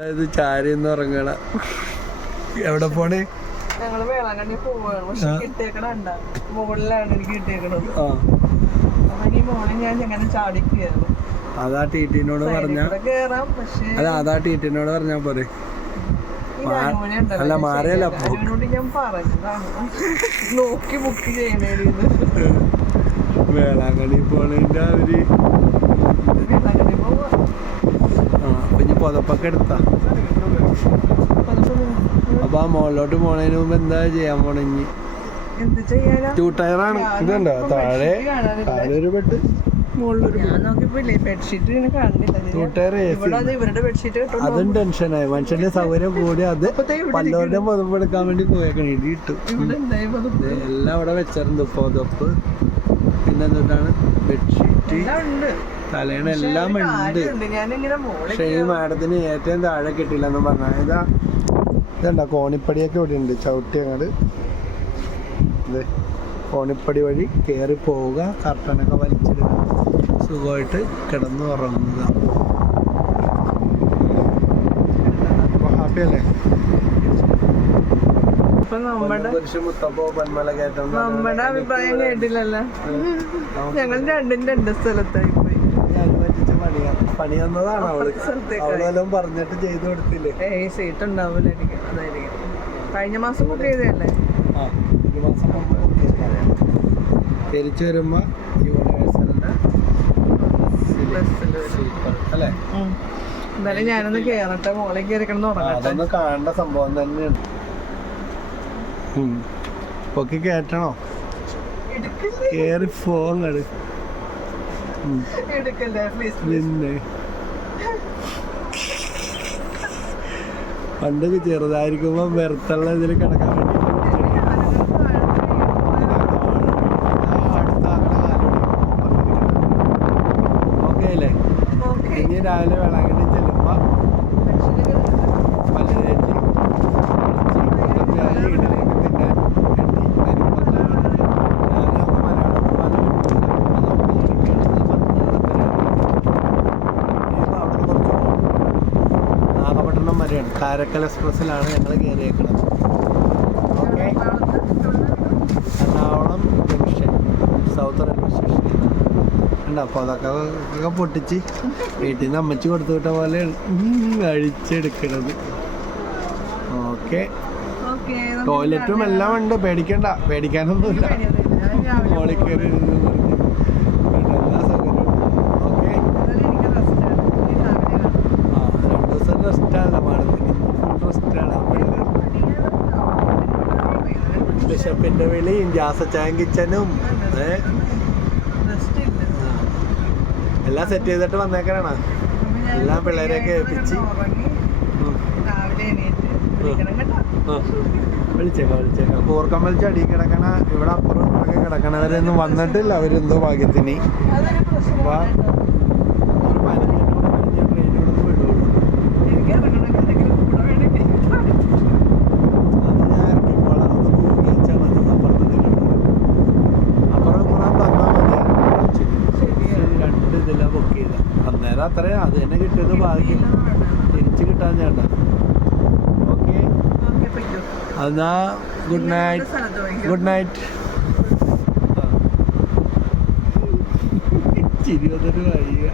അതായത് ചാരി എന്ന് ഉറങ്ങണ. എവിടെ പോണേ? ഞങ്ങൾ വേളാങ്കണ്ണി പോവാണ്. പക്ഷെ മുകളിലാണ് എനിക്ക് കിട്ടിയേക്കണത്. അപ്പൊ ഞാൻ അങ്ങനെ അതാ ടീറ്റിനോട് പറഞ്ഞ. അല്ല അതാ ടീറ്റിനോട് പറഞ്ഞാ പോരെ. അല്ല, ഞാൻ മാറിയല്ല, ശരിയാക്കാം. ഞാൻ പറഞ്ഞതാണ്. നോക്കി ബുക്ക് ചെയ്യണേന്ന് വേളാങ്കണ്ണി വേളാങ്കണ്ണി പോവാ ആ അപ്പൊ ഇനി പുതപ്പൊക്കെ എടുത്താ. അപ്പൊ ആ മുകളിലോട്ട് പോണതിന് മുമ്പ് എന്താ ചെയ്യാൻ പോണ ഇനി? എന്ത് ചെയ്യാനാ? ടൂ ടയറാണ് ഇതുണ്ടോ? താഴെ? താഴെ ഒരു ബെഡ് അത് ഇവരുടെ ബെഡ്ഷീറ്റ് കിട്ടും അതും ടെൻഷനായി മനുഷ്യന്റെ സൗകര്യം കൂടി അത് പല്ലവരുടെ പുതപ്പെടുക്കാൻ വേണ്ടി പോയേക്കണേ. ഇടി പതുപ്പ്? എല്ലാം അവിടെ വെച്ചിട്ടുണ്ട്. പുതപ്പ്. പിന്നെ എന്താണ് ബെഡ്ഷീറ്റ് തലേണ എല്ലാം ഉണ്ട്. പക്ഷേ ഈ മാഡത്തിന് ഏറ്റവും താഴെ കിട്ടിയില്ലെന്ന് പറഞ്ഞ ഇതാ ഇതണ്ട? കോണിപ്പടിയൊക്കെ ഇവിടെ ഉണ്ട് ചവിട്ടി അങ്ങോട്ട് ഇത് കോണിപ്പടി വഴി കയറി പോവുക കർട്ടനൊക്കെ വലിച്ചിടുക സുഖമായിട്ട് കിടന്നു ഉറങ്ങുക അപ്പോൾ ഹാപ്പി അല്ലേ നമ്മുടെ നമ്മുടെ അഭിപ്രായം കേട്ടില്ലല്ലോ. ഞങ്ങൾ രണ്ടും രണ്ട് സ്ഥലത്തായി പോയി. പണി തന്നതാണ് അവൾ. പറഞ്ഞിട്ട് ചെയ്തു കൊടുത്തില്ലേ? ഏയ് സീറ്റ് ഉണ്ടാവില്ല അതായിരിക്കും. കഴിഞ്ഞ മാസം ബുക്ക് ചെയ്തല്ലേ. തിരിച്ചു വരുമ്പോ യൂണിവേഴ്സലിന്റെ അല്ലേ? എന്തായാലും ഞാനൊന്ന് കേറട്ടെ. മോളേക്ക് കേറിക്കണം ഉറങ്ങട്ടെ. കാണേണ്ട സംഭവം തന്നെയാണ്. പൊക്കി കേട്ടണോ കേറി പോങ്ങട്. പിന്നെ. പണ്ടൊക്കെ ചെറുതായിരിക്കുമ്പോ വെറുത്തുള്ള ഇതിൽ കിടക്കാൻ വേണ്ടി ഓക്കെ. അല്ലേ ഇനി രാവിലെ വേളാങ്കണ്ണി ചെല്ലുമ്പോ വരെയാണ് കാരക്കൽ എക്സ്പ്രസ്സിലാണ് ഞങ്ങൾ കയറിയേക്കുന്നത് okay. Ernakulam junction south railway station ഉണ്ട് അപ്പോൾ അതൊക്കെ ഒക്കെ പൊട്ടിച്ച് വീട്ടിൽ നിന്ന് അമ്മച്ചി കൊടുത്തു വിട്ട പോലെ അഴിച്ചെടുക്കണത്. ഓക്കെ. ഓക്കെ ടോയ്ലറ്റും എല്ലാം ഉണ്ട് പേടിക്കണ്ട. പേടിക്കാനൊന്നുമില്ല. മോളിൽ കയറി ഇരുന്ന് പറഞ്ഞ് ഇവിടെ എല്ലാ സൗകര്യവും ഓക്കെ ആ രണ്ട് ദിവസം റെസ്റ്റാണ് മാഡത്തിന് ഫുൾ റെസ്റ്റാണ് ബിഷപ്പിന്റെ വിളിയും ജാസച്ചാൻ കിച്ചനും. ഏ? എല്ലാം സെറ്റ് ചെയ്തിട്ട് വന്നേക്കാണ് എല്ലാം പിള്ളേരെയൊക്കെ ഏൽപ്പിച്ച്. വിളിച്ചേക്കാം വിളിച്ചേക്കാം. കൂർക്കം വലിച്ച് അടി കിടക്കണ ഇവിടെ അപ്പുറം കിടക്കണവരൊന്നും വന്നിട്ടില്ല. അവരെന്തോ ഭാഗ്യത്തിന്. അത്രയും അത് തന്നെ കിട്ടിയത് ഭാഗ്യം. തിരിച്ച് കിട്ടാൻ ചേട്ടാ ഓക്കെ. എന്നാ ഗുഡ് നൈറ്റ് ഗുഡ് നൈറ്റ് ചിരി വന്നിട്ട് വയ്യ